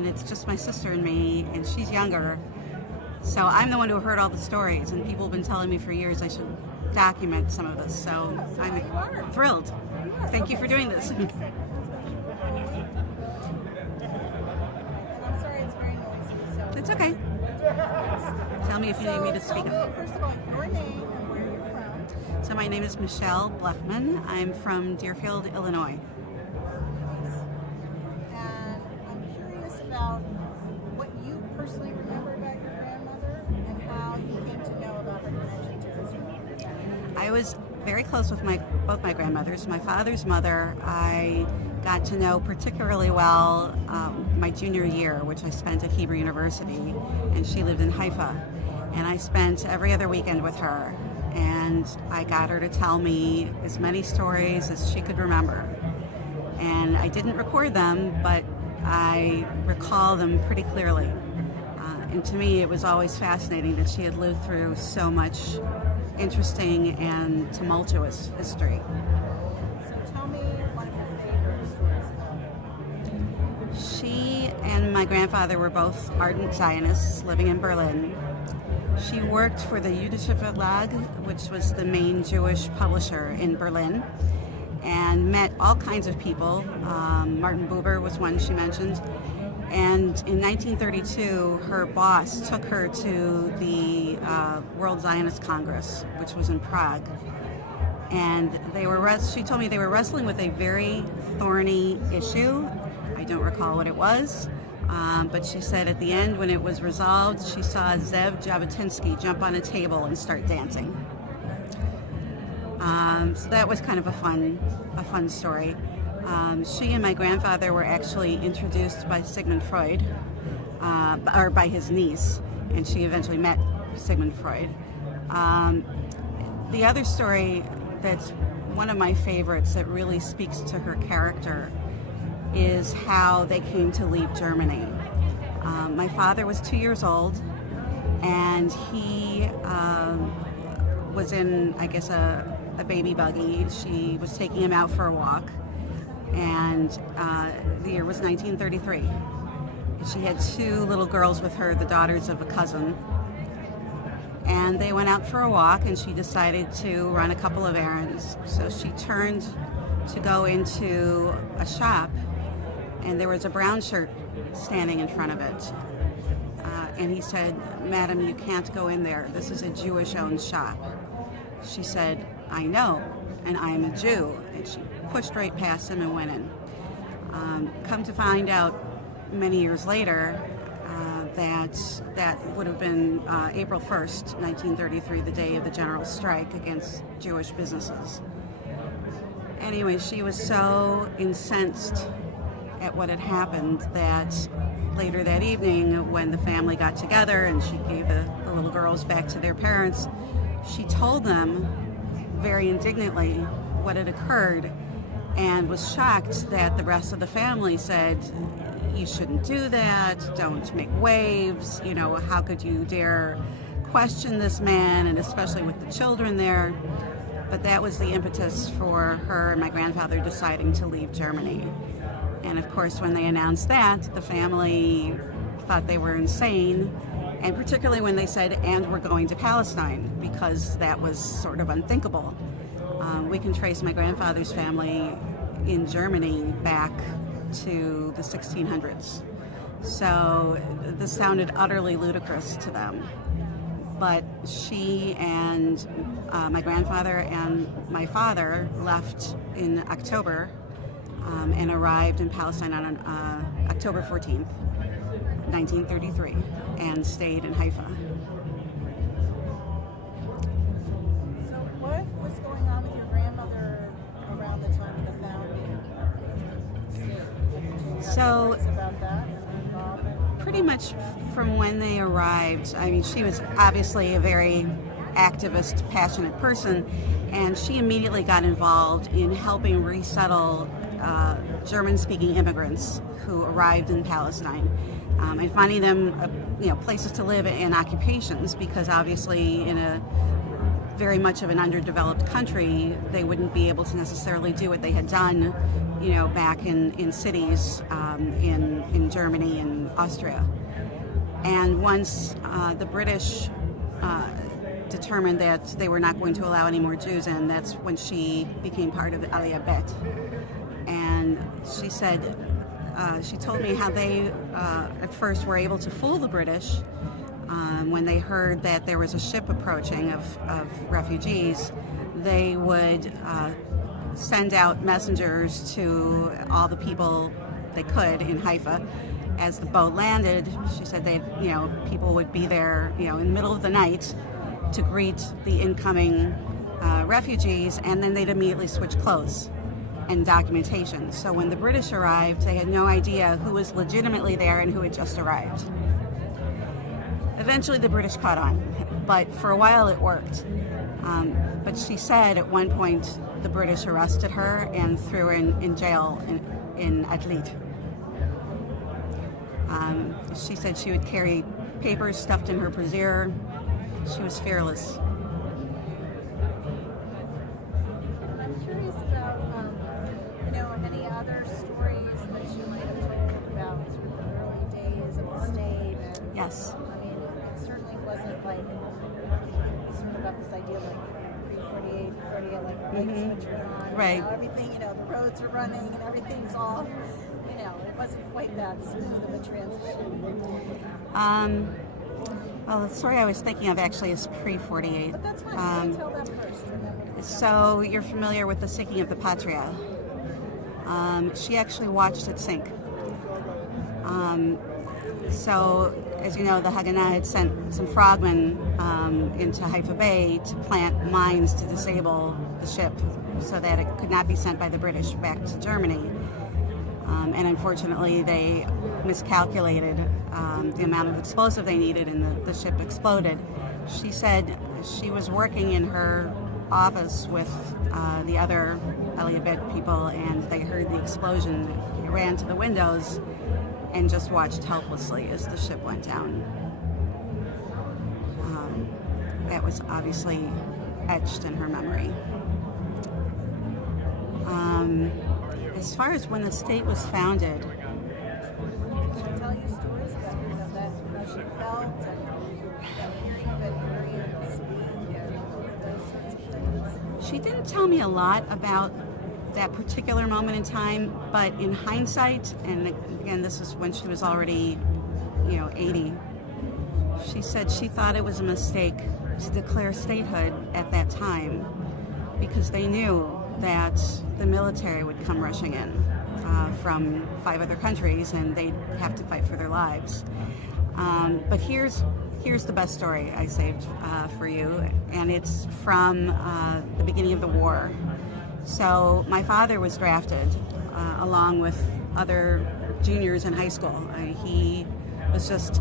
and it's just my sister and me, and she's younger. So I'm the one who heard all the stories, and people have been telling me for years I should document some of this. So I'm thrilled. Thank you for doing this. And I'm sorry it's very noisy. So It's okay. Tell me if you need me to speak up. First of all, your name and where you're from. So my name is Michelle Blechman. I'm from Deerfield, Illinois. And I'm curious about what you personally remember about your grandmother and how you came to know about her connection to Israel. I was very close with both my grandmothers. My father's mother, I got to know particularly well my junior year, which I spent at Hebrew University, and she lived in Haifa. And I spent every other weekend with her, and I got her to tell me as many stories as she could remember. And I didn't record them, but I recall them pretty clearly. And to me, it was always fascinating that she had lived through so much interesting and tumultuous history. So tell me one of your favorite stories about her. She and my grandfather were both ardent Zionists living in Berlin. She worked for the Jüdische Verlag, which was the main Jewish publisher in Berlin, and met all kinds of people. Martin Buber was one she mentioned. And in 1932, her boss took her to the World Zionist Congress, which was in Prague. And she told me they were wrestling with a very thorny issue. I don't recall what it was, but she said at the end, when it was resolved, she saw Zev Jabotinsky jump on a table and start dancing. So that was kind of a fun story. She and my grandfather were actually introduced by Sigmund Freud, or by his niece, and she eventually met Sigmund Freud. The other story that's one of my favorites that really speaks to her character is how they came to leave Germany. My father was 2 years old, and he was in, I guess, a baby buggy. She was taking him out for a walk. And the year was 1933. She had two little girls with her, the daughters of a cousin. And they went out for a walk, and she decided to run a couple of errands. So she turned to go into a shop, and there was a brown shirt standing in front of it. And he said, "Madam, you can't go in there. This is a Jewish-owned shop." She said, "I know, and I am a Jew." And she pushed right past him and went in. Come to find out many years later that would have been April 1st, 1933, the day of the general strike against Jewish businesses. Anyway, she was so incensed at what had happened that later that evening, when the family got together and she gave the little girls back to their parents, she told them very indignantly what had occurred, and was shocked that the rest of the family said, "You shouldn't do that, don't make waves, how could you dare question this man," and especially with the children there. But that was the impetus for her and my grandfather deciding to leave Germany. And of course, when they announced that, the family thought they were insane, and particularly when they said, "And we're going to Palestine," because that was sort of unthinkable. We can trace my grandfather's family in Germany back to the 1600s. So this sounded utterly ludicrous to them. But she and my grandfather and my father left in October and arrived in Palestine on October 14th, 1933, and stayed in Haifa. So what was going on with your grandmother around the time of the founding? So About that involvement? pretty much from when they arrived, I mean, she was obviously a very activist, passionate person, and she immediately got involved in helping resettle German-speaking immigrants who arrived in Palestine, and finding them, places to live and occupations, because obviously in a very much of an underdeveloped country, they wouldn't be able to necessarily do what they had done, back in cities in Germany and Austria. And once the British determined that they were not going to allow any more Jews in, that's when she became part of the AIPAC. And she said, she told me how they at first were able to fool the British when they heard that there was a ship approaching of refugees. They would send out messengers to all the people they could in Haifa. As the boat landed, she said people would be there, in the middle of the night to greet the incoming refugees, and then they'd immediately switch clothes and documentation. So when the British arrived, they had no idea who was legitimately there and who had just arrived. Eventually the British caught on, but for a while it worked. But she said at one point the British arrested her and threw her in jail in Atlit. She said she would carry papers stuffed in her brassiere. She was fearless. I'm curious about, any other stories that you might have told about sort of the early days of the state. And, yes. It certainly wasn't like, sort of got this idea like pre-48, 48, like lights switch on. Right. Everything, the roads are running and everything's all, it wasn't quite that smooth of a transition. Well, the story I was thinking of actually is pre-48. But that's fine. Tell that first. So you're familiar with the sinking of the Patria. She actually watched it sink. So, as you know, the Haganah had sent some frogmen into Haifa Bay to plant mines to disable the ship so that it could not be sent by the British back to Germany. And unfortunately, they miscalculated the amount of explosive they needed, and the ship exploded. She said she was working in her office with the other AIPAC people, and they heard the explosion. They ran to the windows and just watched helplessly as the ship went down. That was obviously etched in her memory. As far as when the state was founded, Can she tell you stories about that, how she felt, and hearing Ben-Gurion speak, and those sorts of things? she didn't tell me a lot about that particular moment in time, but in hindsight, and again, this is when she was already, 80, she said she thought it was a mistake to declare statehood at that time because they knew that the military would come rushing in from 5 other countries, and they'd have to fight for their lives. But here's the best story I saved for you, and it's from the beginning of the war. So my father was drafted along with other juniors in high school. He was just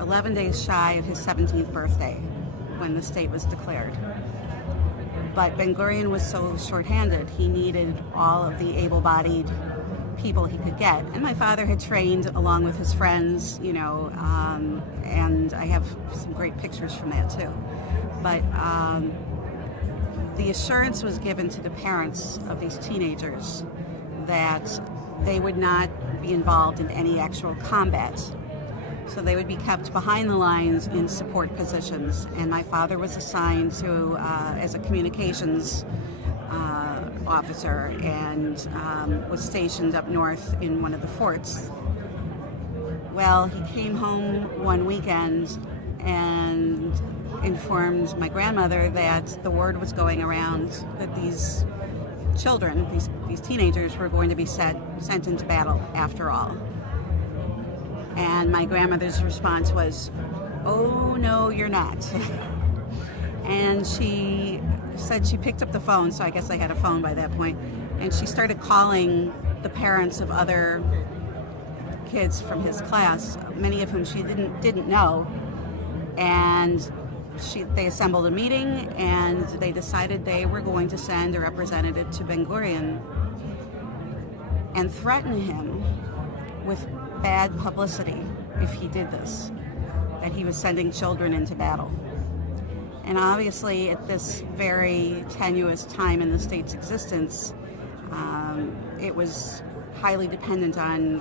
11 days shy of his 17th birthday when the state was declared. But Ben-Gurion was so short-handed, he needed all of the able-bodied people he could get. And my father had trained along with his friends, and I have some great pictures from that too. But the assurance was given to the parents of these teenagers that they would not be involved in any actual combat. So they would be kept behind the lines in support positions. And my father was assigned to as a communications officer and was stationed up north in one of the forts. Well, he came home one weekend and informed my grandmother that the word was going around that these children, these teenagers, were going to be sent into battle after all. And my grandmother's response was, "Oh, no, you're not." And she said she picked up the phone, so I guess I had a phone by that point, and she started calling the parents of other kids from his class, many of whom she didn't know, and they assembled a meeting, and they decided they were going to send a representative to Ben-Gurion and threaten him with bad publicity if he did this, that he was sending children into battle. And obviously, at this very tenuous time in the state's existence, it was highly dependent on,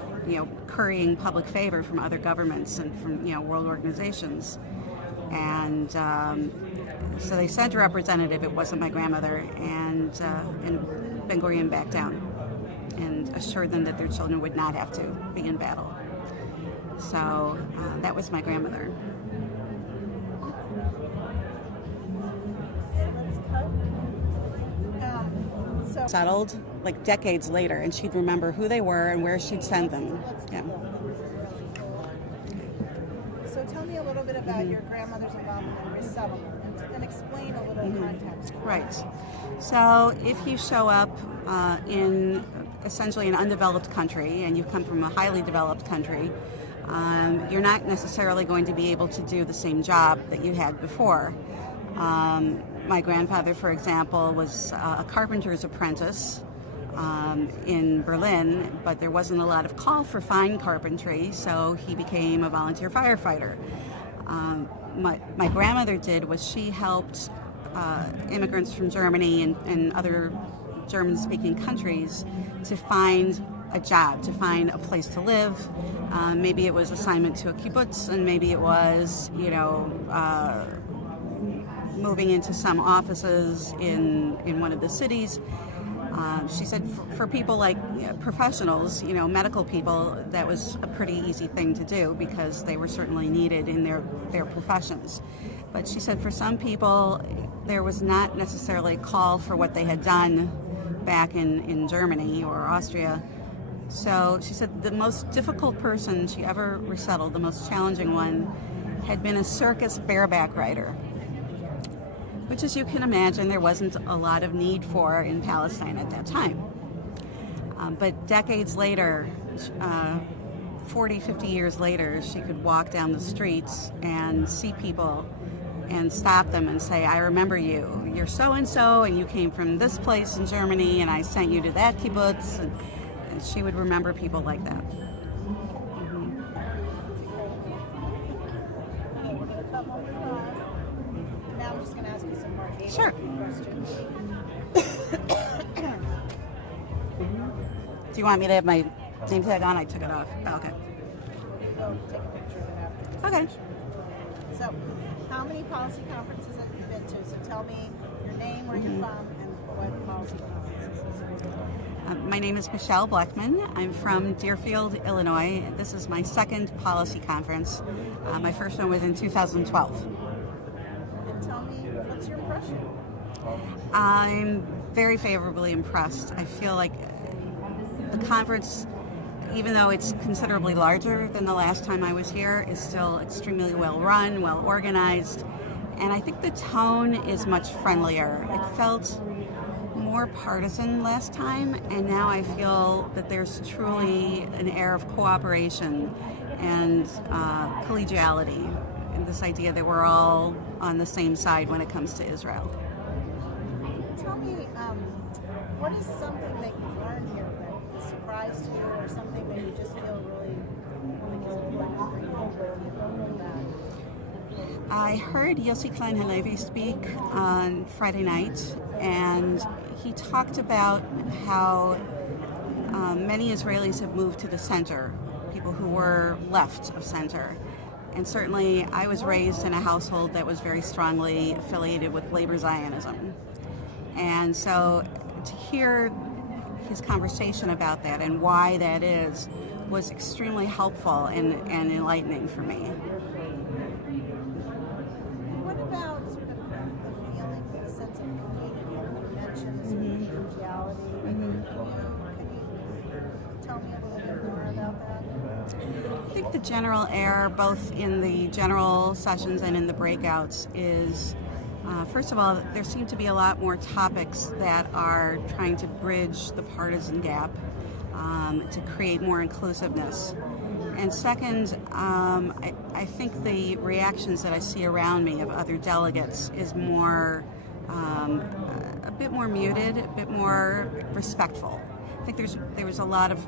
currying public favor from other governments and from, world organizations. And so they sent a representative. It wasn't my grandmother, and Ben-Gurion backed down and assured them that their children would not have to be in battle. So that was my grandmother. Settled like decades later, and she'd remember who they were and where she'd send them. Yeah. So tell me a little bit about your grandmother's involvement in resettlement and explain a little context. Right. So if you show up in essentially an undeveloped country and you come from a highly developed country, you're not necessarily going to be able to do the same job that you had before. My grandfather, for example, was a carpenter's apprentice in Berlin, but there wasn't a lot of call for fine carpentry, so he became a volunteer firefighter. My grandmother did was she helped immigrants from Germany and other German-speaking countries to find a job, to find a place to live. Maybe it was assignment to a kibbutz, and maybe it was, moving into some offices in one of the cities. She said for people like professionals, medical people, that was a pretty easy thing to do because they were certainly needed in their professions. But she said for some people, there was not necessarily a call for what they had done back in Germany or Austria. So she said the most difficult person she ever resettled, the most challenging one, had been a circus bareback rider, which, as you can imagine, there wasn't a lot of need for in Palestine at that time. But decades later, 40, 50 years later, she could walk down the streets and see people and stop them and say, I remember you. You're so-and-so, and you came from this place in Germany, and I sent you to that kibbutz. And she would remember people like that. Now I'm just going to ask you some more Sure. questions. Do you want me to have my name tag on? I took it off. Oh, okay. We'll take a picture of it after. Okay. So, how many policy conferences have you been to? So tell me your name, where you're from, and what policy conferences this is. My name is Michelle Blechman. I'm from Deerfield, Illinois. This is my second policy conference. My first one was in 2012. And tell me, what's your impression? I'm very favorably impressed. I feel like the conference, even though it's considerably larger than the last time I was here, is still extremely well run, well organized, and I think the tone is much friendlier. It felt more partisan last time, and now I feel that there's truly an air of cooperation and collegiality, and this idea that we're all on the same side when it comes to Israel. Tell me, what is something that you've learned here that surprised you, or something that you just feel really like is important to bring home with you back? I heard Yossi Klein Halevi speak on Friday night, and he talked about how many Israelis have moved to the center, people who were left of center. And certainly I was raised in a household that was very strongly affiliated with labor Zionism. And so to hear his conversation about that and why that is was extremely helpful and enlightening for me. What about sort of the feeling, the sense of community? You mentioned sort of collegiality. Can you tell me a little bit more about that? I think the general air, both in the general sessions and in the breakouts, is first of all, there seem to be a lot more topics that are trying to bridge the partisan gap to create more inclusiveness. And second, I think the reactions that I see around me of other delegates is more, a bit more muted, a bit more respectful. I think there was a lot of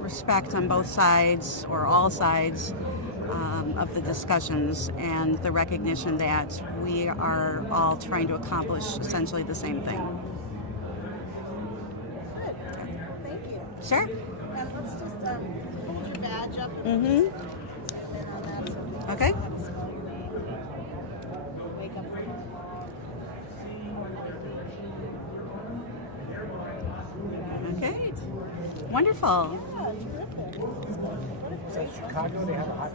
respect on both sides, or all sides, of the discussions and the recognition that we are all trying to accomplish essentially the same thing. Good. Thank you. Sure. And let's just hold your badge up. Mm-hmm. Okay. Wake up from Okay. Wonderful. yeah, terrific. What a great Chicago, they have a hot